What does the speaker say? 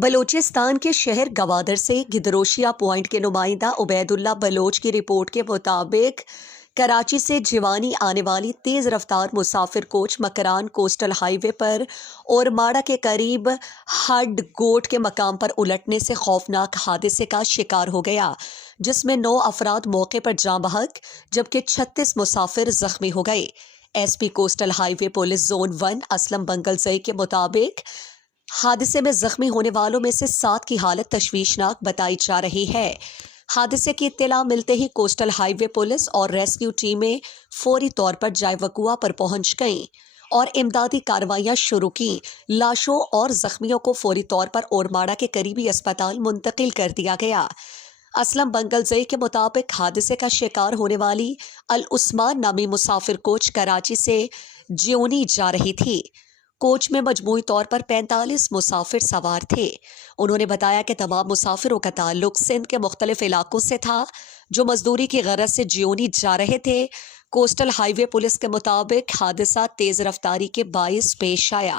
بلوچستان کے شہر گوادر سے گدروشیا پوائنٹ کے نمائندہ عبید اللہ بلوچ کی رپورٹ کے مطابق کراچی سے جیوانی آنے والی تیز رفتار مسافر کوچ مکران کوسٹل ہائی وے پر اورماڑہ کے قریب ہڈ گوٹ کے مقام پر الٹنے سے خوفناک حادثے کا شکار ہو گیا، جس میں 9 افراد موقع پر جاں بحق جبکہ 36 مسافر زخمی ہو گئے۔ ایس پی کوسٹل ہائی وے پولیس زون 1 اسلم بنگلزئی کے مطابق حادثے میں زخمی ہونے والوں میں سے 7 کی حالت تشویشناک بتائی جا رہی ہے۔ حادثے کی اطلاع ملتے ہی کوسٹل ہائی وے پولیس اور ریسکیو ٹیمیں فوری طور پر جائے وقوع پر پہنچ گئیں اور امدادی کارروائیاں شروع کیں۔ لاشوں اور زخمیوں کو فوری طور پر اورماڑہ کے قریبی اسپتال منتقل کر دیا گیا۔ اسلم بنگلزئی کے مطابق حادثے کا شکار ہونے والی العثمان نامی مسافر کوچ کراچی سے جیونی جا رہی تھی۔ کوچ میں مجموعی طور پر 45 مسافر سوار تھے۔ انہوں نے بتایا کہ تمام مسافروں کا تعلق سندھ کے مختلف علاقوں سے تھا جو مزدوری کی غرض سے جیونی جا رہے تھے۔ کوسٹل ہائی وے پولیس کے مطابق حادثہ تیز رفتاری کے باعث پیش آیا۔